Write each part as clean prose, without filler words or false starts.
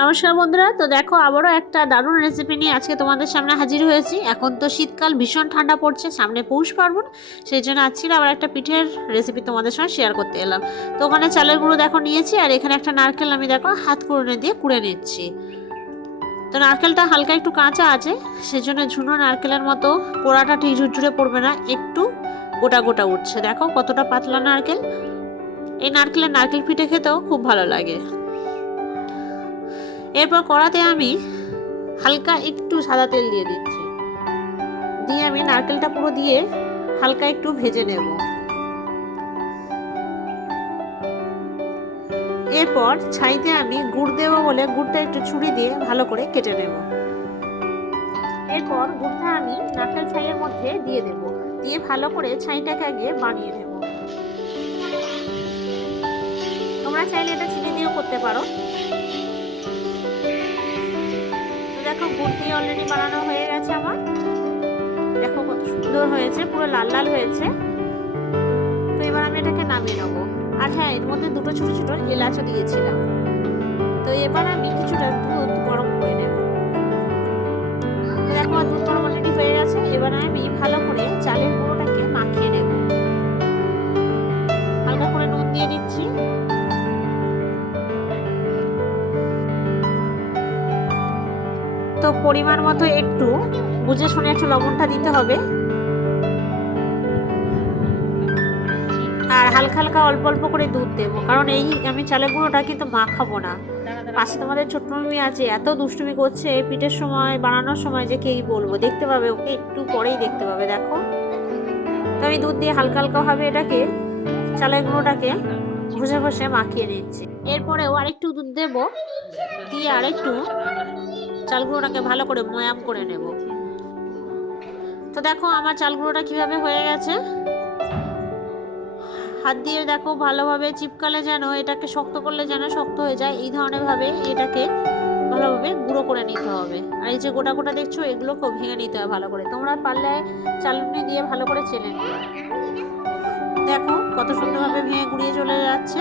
নমস্কার বন্ধুরা, তো দেখো আবারও একটা দারুণ রেসিপি নিয়ে আজকে তোমাদের সামনে হাজির হয়েছি। এখন তো শীতকাল, ভীষণ ঠান্ডা পড়ছে, সামনে পৌষ পার্বণ, সেই জন্য আজকে আবার একটা পিঠের রেসিপি তোমাদের সঙ্গে শেয়ার করতে এলাম। তো ওখানে চালের গুঁড়ো দেখো নিয়েছি, আর এখানে একটা নারকেল আমি দেখো হাত কুড়োনে দিয়ে কুড়ে নিচ্ছি। তো নারকেলটা হালকা একটু কাঁচা আছে, সেজন্য ঝুনো নারকেলের মতো কোড়াটা ঠিক ঝুরঝুরে পড়বে না, একটু গোটা গোটা উঠছে। দেখো কতটা পাতলা নারকেল। এই নারকেল পিঠে খেতেও খুব ভালো লাগে। এরপর কড়াতে আমি হালকা একটু সাদা তেল দিয়ে দিচ্ছি, দিয়ে আমি নারকেলটা পুরো দিয়ে হালকা একটু ভেজে নেব। এরপর ছাইতে আমি গুড় দেবো বলে গুড়টা একটু ছুরি দিয়ে ভালো করে কেটে নেব। এরপর গুড়টা আমি নারকেল ছাইয়ের মধ্যে দিয়ে দেব, দিয়ে ভালো করে ছাইটাকে আগে বানিয়ে নেব। তোমরা চাইলে এটা চিনি দিয়েও করতে পারো। দেখো গুড় দিয়ে অলরেডি বানানো হয়ে গেছে আমার। দেখো কত সুন্দর হয়েছে, পুরো লাল লাল হয়েছে। তো এবার আমি এটাকে নামিয়ে নেবো। আর হ্যাঁ, এর মধ্যে দুটো ছোট ছোট এলাচও দিয়েছিলাম। তো এবার আমি কিছুটা দুধ গরম করে নেব। তো দেখো আমার দুধ গরম অলরেডি হয়ে গেছে। এবার আমি ভালো করে চালের গুঁড়োটাকে মাখিয়ে নেব। হালকা করে নুন দিয়ে দিচ্ছি। তো পরিমাণ মতো একটু বুঝে শুনে একটু লবণটা দিতে হবে। আর হালকা হালকা অল্প অল্প করে দুধ দেবো, কারণ এই আমি চালের গুঁড়োটা কিন্তু মাখাবো না। পাশে তোমাদের ছোট্ট মামি আছে, এত দুষ্টুমি করছে এই পিঠের সময়, বানানোর সময় যে কেই বলবো। দেখতে পাবে ওকে, একটু পরেই দেখতে পাবে। দেখো তো আমি দুধ দিয়ে হালকা হালকা ভাবে এটাকে চালের গুঁড়োটাকে ঘষে ঘষে মাখিয়ে নিচ্ছি। এরপরেও আরেকটু দুধ দেবো, দিয়ে আরেকটু চাল গুঁড়োটাকে ভালো করে ময়াম করে নেব। তো দেখো আমার চাল গুঁড়োটা কিভাবে হয়ে গেছে। হাত দিয়ে দেখো ভালোভাবে চিপকালে যেন, এটাকে শক্ত করলে যেন শক্ত হয়ে যায়, এই ধরনের ভাবে এটাকে ভালোভাবে গুঁড়ো করে নিতে হবে। আর এই যে গোটা গোটা দেখছো, এগুলো খুব ভেঙে নিতে হবে ভালো করে। তোমরা পারলে চালুনি দিয়ে ভালো করে চেলে নিও। দেখো কত সুন্দরভাবে ভেঙে গুঁড়িয়ে চলে যাচ্ছে।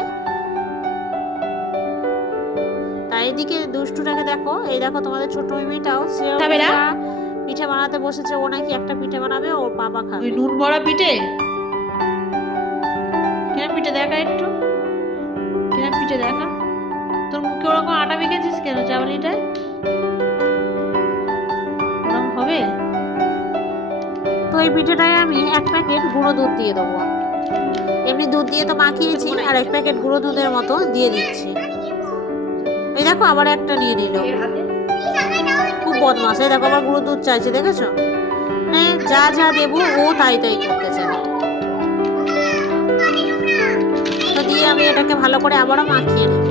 তাই এদিকে দুষ্টুটাকে দেখো, এই দেখো তোমাদের ছোট মিমিটাও সে পিঠে বানাতে বসেছে। ও নাকি একটা পিঠে বানাবে, ওর বাবা খাবে নুন ভরা পিঠে। কেন পিঠে দেখা একটু, কেন পিঠে দেখা। তোর মুখে ওরকম আটা মেখেছিস কেন চাউলিটায়? ওরকম হবে? তো এই পিঠেটায় আমি 1 প্যাকেট গুঁড়ো দুধ দিয়ে দেবো। এমনি দুধ দিয়ে তো মাখিয়েছি, আর 1 প্যাকেট গুঁড়ো দুধের মতো দিয়ে দিচ্ছি। এই দেখো আবার একটা নিয়ে নিল, খুব বদমাশ। এই দেখো আবার গুঁড়ো দুধ চাইছে, দেখেছো? যা যা দেবো ও তাই তাই করতে চায়। তো দিয়ে আমি এটাকে ভালো করে আবারও মাখিয়ে নেব।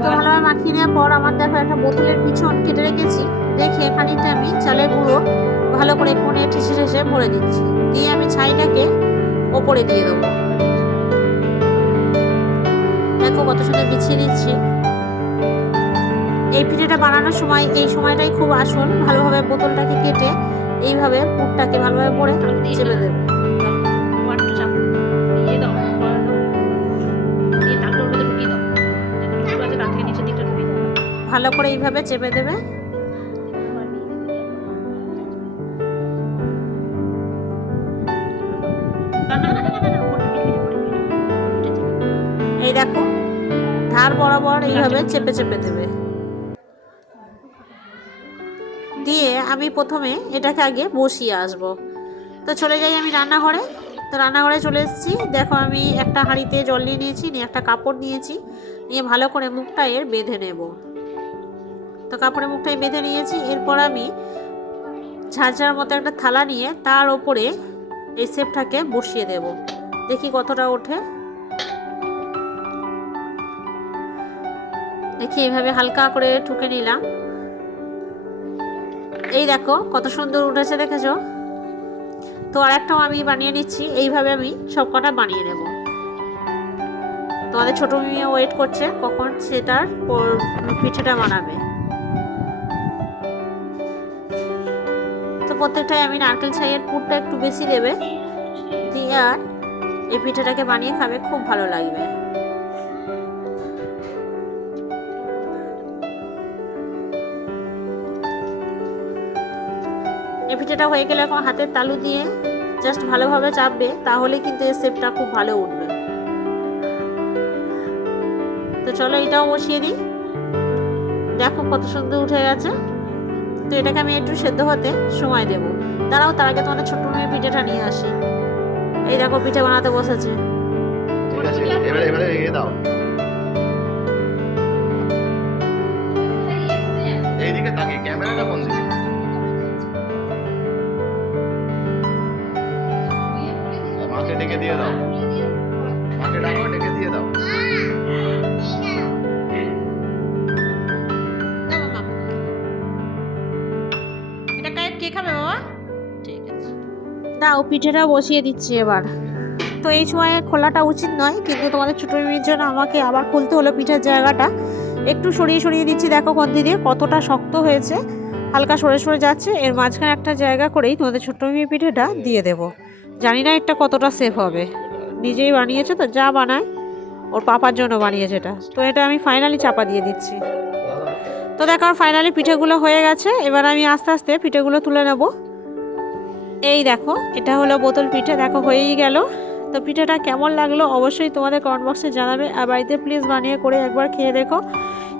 তো ভালোভাবে মাখিয়ে নেওয়ার পর আমার দেখো একটা বোতলের পিছন কেটে রেখেছি, রেখে খানিকটা আমি চালের গুঁড়ো ভালো করে কোণে ঠেসে ঠেসে ভরে দিচ্ছি। দিয়ে আমি ছাইটাকে ওপরে দিয়ে দেবো। দেখো কত সুন্দর বিছিয়ে দিচ্ছি। এই পিঠেটা বানানোর সময় এই সময়টাই খুব আসল। ভালোভাবে বোতলটাকে কেটে এইভাবে পুরটাকে ভালোভাবে ভরে চেপে দেবে। ভালো করে এইভাবে চেপে দেবে। এই দেখো ধার বরাবর এইভাবে চেপে চেপে দেবে। দিয়ে আমি প্রথমে এটাকে আগে বসিয়ে আসব। তো চলে যাই আমি রান্নাঘরে। তো রান্নাঘরে চলে এসেছি। দেখো আমি একটা হাঁড়িতে জল নিয়ে নিয়েছি, নিয়ে একটা কাপড় নিয়েছি, নিয়ে ভালো করে মুখটা এর বেঁধে নেব। তো কাপড়ের মুখটাই বেঁধে নিয়েছি। এরপর আমি ঝাঁঝরার মতো একটা থালা নিয়ে তার ওপরে এই শেপটাকে বসিয়ে দেব। দেখি কতটা ওঠে। দেখি এইভাবে হালকা করে ঠুকে নিলাম। এই দেখো কত সুন্দর উঠেছে, দেখেছো? তো আরেকটাও আমি বানিয়ে নিচ্ছি। এইভাবে আমি সব কটা বানিয়ে নেব। তোমাদের ছোট মিমিও ওয়েট করছে কখন সেটার পিঠেটা বানাবে। তো প্রত্যেকটাই আমি নারকেল ছাইয়ের পুরটা একটু বেশি দেবে, দিয়ে আর এই পিঠেটাকে বানিয়ে খাবে, খুব ভালো লাগবে। এই পিঠেটা হয়ে গেলে এখন হাতের তালু দিয়ে জাস্ট ভালোভাবে চাপবে, তাহলে কিন্তু এর শেপটা খুব ভালো উঠবে। তো চলো এটাও বসিয়ে দিই। দেখো কত সুন্দর উঠে গেছে। তো এটাকে আমি একটু সেদ্ধ হতে সময় দেব। দাঁড়াও, তার আগে তোমাদের ছোট্ট মেয়ে পিঠেটা নিয়ে আসি। এই দেখো পিঠে বানাতে বসেছে। ঠিক আছে, এবারে এগিয়ে দাও। এইদিকে তাকিয়ে, ক্যামেরাটা কোন দিকে? মাকে ডেকে দিয়ে দাও, মাকে ডাকো, ডেকে দিয়ে দাও। এটা কে খাবে বাবা? ঠিক আছে, দাও পিঠেটা বসিয়ে দিচ্ছি এবার। তো এই সময় খোলাটা উচিত নয়, কিন্তু তোমাদের ছোট মেয়ের জন্য আমাকে আবার খুলতে হলো পিঠের জায়গাটা। একটু সরিয়ে সরিয়ে দিচ্ছি, দেখো কন্তি দিয়ে কতটা শক্ত হয়েছে, হালকা সরে সরে যাচ্ছে। এর মাঝখানে একটা জায়গা করেই তোমাদের ছোট্ট মেয়ে পিঠেটা দিয়ে দেব। জানি না এটা কতটা সেফ হবে, নিজেই বানিয়েছে তো, যা বানায় ওর পাপার জন্য বানিয়েছে এটা। তো এটা আমি ফাইনালি চাপা দিয়ে দিচ্ছি। তো দেখো ফাইনালি পিঠেগুলো হয়ে গেছে। এবার আমি আস্তে আস্তে পিঠেগুলো তুলে নেব। এই দেখো এটা হলো বোতল পিঠে, দেখো হয়েই গেল। তো পিঠেটা কেমন লাগলো অবশ্যই তোমাদের কমেন্ট বক্সে জানাবে, আর বাড়িতে প্লিজ বানিয়ে করে একবার খেয়ে দেখো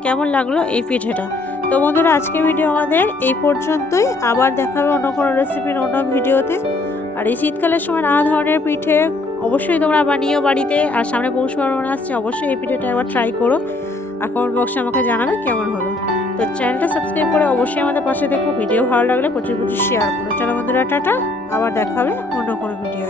কেমন লাগলো এই পিঠেটা। তো বন্ধুরা আজকে ভিডিও আমাদের এই পর্যন্তই, আবার দেখা হবে অন্য কোনো রেসিপির অন্য ভিডিওতে। আর এই শীতকালের সময় নানা ধরনের পিঠে অবশ্যই তোমরা বানিও বাড়িতে, আর সামনে পৌষ পার্বণ আসছে, অবশ্যই এই পিঠেটা একবার ট্রাই করো আর কমেন্ট বক্সে আমাকে জানাবে কেমন হলো। তো চ্যানেলটা সাবস্ক্রাইব করে অবশ্যই আমাদের পাশে দেখো। ভিডিও ভালো লাগলে প্রচুর প্রচুর শেয়ার করো। চলো বন্ধুরা টাটা, আবার দেখা হবে অন্য কোনো ভিডিও।